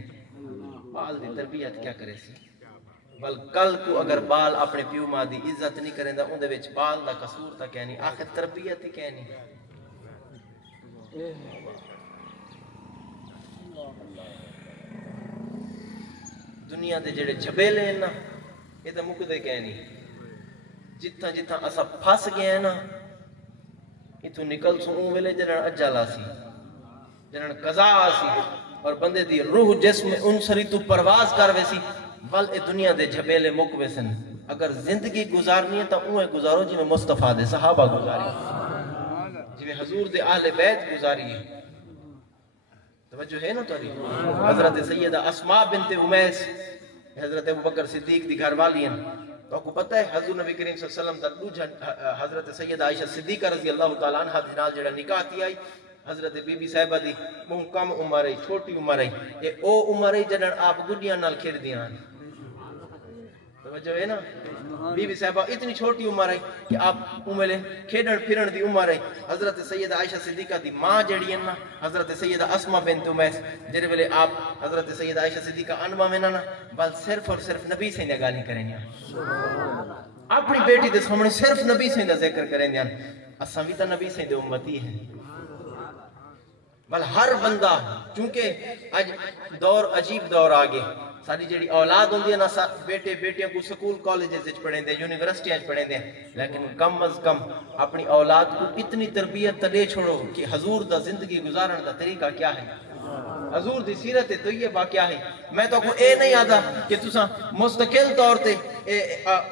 بال دی تربیت کیا کرے سی بل کل کو اگر بال اپنے پیو ماں دی عزت نہیں کریں دا اندے وچ بال دا قصور تا کہنی آخر تربیت ہی کہنی دنیا دے جڑے جھبیلے ہیں نا یہ تو مکدے کہنی جتھا اسا پھس گئے ہیں نا اتو نکل سو اون ویلے جنن اجل آسی جنن قضا آسی اور بندے دی روح جسم ان سری تو پرواز کر ویسی بل اے دنیا دے جھبیلے مک ویسن اگر زندگی گزارنی ہے تو اوہ گزارو جی میں مصطفیٰ دے صحابہ گزاری جی میں حضور دے اہل بیت گزاری توجہ ہے نا تاری حضرت سیدہ اسماء بنت امیس حضرت ابوبکر صدیق دی گھر والی ہیں تو آپ کو پتہ ہے حضور نبی کریم صلی اللہ علیہ وسلم دا حضرت سیدہ عائشہ صدیقہ رضی اللہ تعالیٰ عنہ دینال جڑا نکاح تھی آئی حضرت بی بی صاحبہ دی مہم کم عمر ہے چھوٹی عمر ہے یہ او عمر ہے جڑن آپ گڈیاں نال کھیر دیاں توجہ ہے نا بی بی صاحبہ اتنی چھوٹی عمر ہے کہ آپ عمرے کھیڑن پھرن دی عمر ہے حضرت سیدہ عائشہ صدیقہ دی ماں جڑی ہے نا حضرت سیدہ اسماء بنت امیس جڑے ویلے آپ حضرت سیدہ عائشہ صدیقہ انما میں نا بل صرف اور صرف نبی سے گالی کریں گے اپنی بیٹی دے سامنے صرف نبی سے ذکر کریں گے اساں بھی تا نبی سے دے امتی ہیں بل ہر بندہ چونکہ اج دور عجیب دور آگے ساری جڑی اولاد ہوندی ہے نا بیٹے بیٹیاں کو سکول کالجز وچ پڑھیں دے یونیورسٹیاں وچ پڑھیں دے لیکن کم از کم اپنی اولاد کو اتنی تربیت دے چھوڑو کہ حضور دا زندگی گزارن دا طریقہ کیا ہے حضور دی سیرت طیبہ کیا ہے میں تو کو اے نہیں آتا کہ تساں مستقل طور تے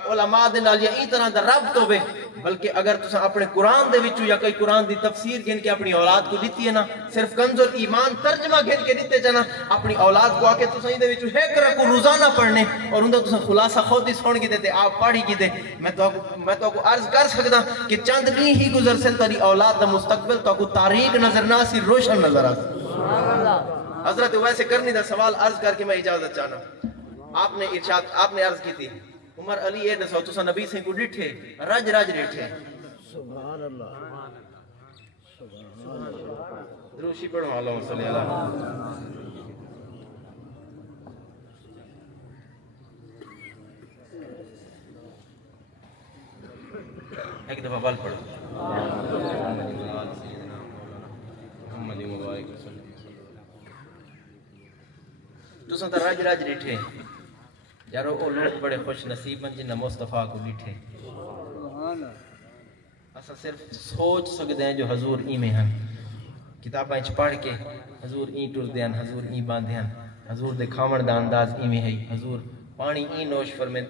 علماء دے نال یا ای طرح دا ربط ہوے بلکہ اگر تساں اپنے قرآن دے وچوں یا کوئی قرآن دی تفسیر گن کے اپنی اولاد کو دیتی ہے نا صرف کنز الایمان ترجمہ گن کے دیتے جانا اپنی اولاد کو آ کے تساں دے وچوں ایک رکو روزانہ پڑھنے اور اوندا تساں خلاصہ خود ہی سن کے دیتے آپ پڑھی کی دے میں تو کو عرض کر سکدا کہ چند نہیں ہی گزر سے تیری اولاد دا مستقبل تو کو تاریخ نظر نہ سی روشن نظر آ حضرت ویسے کرنی دا سوال عرض کر کے میں اجازت چاہنا آپ نے عرض کی تھی عمر علی اے دسو تساں نبی سے کو ڈٹھے رج رج ڈٹھے سبحان اللہ دروشی پڑھو اللہم صلی اللہ ایک دفعہ بل پڑھو محمد مبارک وسلم تساں تے رج رج ڈٹھے یارو وہ لوگ بڑے خوش نصیب ہیں جنہیں مصطفیٰ کو ڈٹھے اسا صرف سوچ سکتے ہیں جو حضور ای میں ہیں کتابیں پڑھ کے حضور ای ٹر دیں حضور ای باندھے ہیں حضور دے کھاون دا انداز ای میں ہے حضور پانی ای نوش فرمے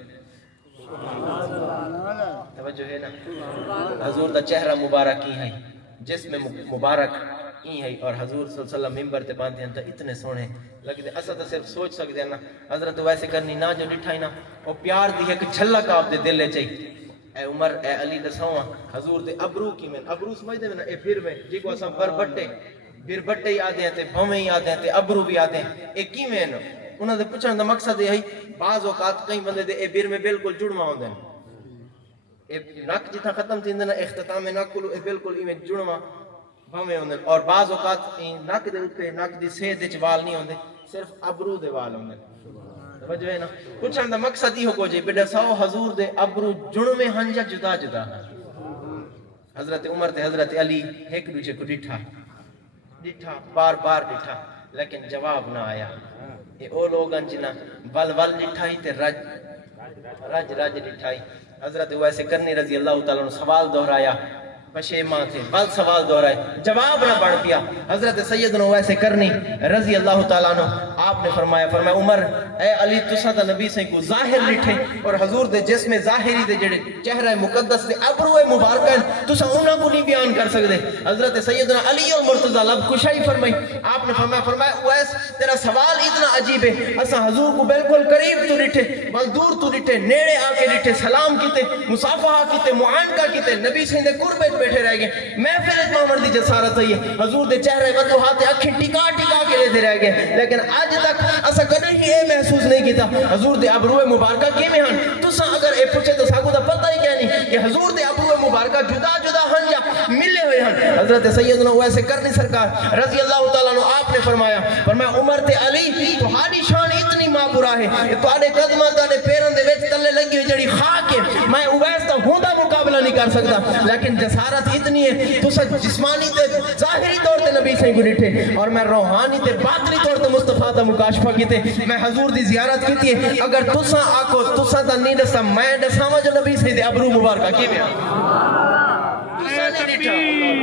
توجہ ہے نا حضور دا چہرہ مبارک ای ہے جسم مبارک ای ہے اور حضور صلی اللہ علیہ وسلم ممبر تے باندھے ہیں تو اتنے سونے لگتے اسا تو صرف سوچ سکتے ہیں نا حضرت ویسے کرنی نہ جو ڈٹھائی نا وہ پیار دی ایک جھلک آپ دے دل لے چاہیے اے عمر اے علی دساواں حضور دے ابرو کی میں ابرو سمجھتے ہیں نا اے پھر میں جی کو اساں بر بٹے ہی آدھے ہیں تے بھویں ہی آدھے ہیں تے ابرو بھی آدھے ہیں اے کی میں نا انہاں دے پوچھن دا مقصد یہ ہے بعض اوقات کئی بندے دے اے بر میں بالکل جڑواں ہوندے ہیں اے نک جتھا ختم تھیندے نا اختتام نک کولو اے بالکل ایویں جڑواں بھویں ہوندے اور بعض اوقات نک دے اوتے نک دی صحت وچ وال نہیں ہوندے صرف ابرو دے وال ہوندے توجہ ہے نا پوچھن دا مقصد یہ ہو جے بیٹا سو حضور دے ابرو جڑویں ہن یا جدا جدا حضرت عمر تے حضرت علی ایک دوسرے کو ڈٹھا بار بار ڈٹھا لیکن جواب نہ آیا یہ او لوگ جنہ ول ول ڈٹھائی تے رج رج ڈٹھائی حضرت ویسے کرنی رضی اللہ تعالیٰ نے سوال دہرایا پشیمان تھے بل سوال دہرائے جواب نہ بڑھ پیا حضرت سیدنا ویسے کرنی رضی اللہ تعالیٰ عنہ آپ نے فرمایا عمر اے علی تساں تا نبی سے کو ظاہر لٹھے اور حضور دے جسم ظاہری دے جڑے چہرہ مقدس دے ابرو مبارکہ تساں انہاں کو نہیں بیان کر سکتے حضرت سیدنا علی اور مرتضی لب کشائی فرمائی آپ نے فرمایا ویس تیرا سوال اتنا عجیب ہے اساں حضور کو بالکل قریب تو لٹھے بل دور تو لٹھے نیڑے آ کے لٹھے سلام کیتے مصافحہ کیتے معانقہ کیتے نبی سے دے قربے بیٹھے رہ گئے محفل محمد دی جسارت ہوئی ہے حضور دے چہرے ودو ہاتھ اکھیں ٹکا ٹکا کے لیتے رہ گئے لیکن آج تک اسا کدے ہی اے محسوس نہیں کیتا حضور دے ابرو مبارکہ کیویں ہن تساں اگر اے پوچھے تو ساکو دا پتہ ہی کیا نہیں کہ حضور دے ابرو مبارکہ جدا جدا ہن یا ملے ہوئے ہن حضرت سیدنا ویسے کرنی سرکار رضی اللہ تعالیٰ عنہ آپ نے فرمایا عمر تے علی تہاڈی شان اتنی ماں برا ہے کہ تہاڈے قدماں تہاڈے پیراں دے وچ تلے لگی ہوئی جڑی خاک ہے میں اویس دا ہوندا مقابلہ نہیں کر سکتا لیکن جسارت اتنی ہے تساں جسمانی تے ظاہری طور تے نبی سے گڈھے اور میں روحانی تے باطنی طور تے مصطفیٰ دا مکاشفہ کیتے میں حضور دی زیارت کیتی ہے اگر تساں آکو تساں دا نہیں دساں میں دساواں جو نبی سے دے ابرو مبارکہ کیویں تساں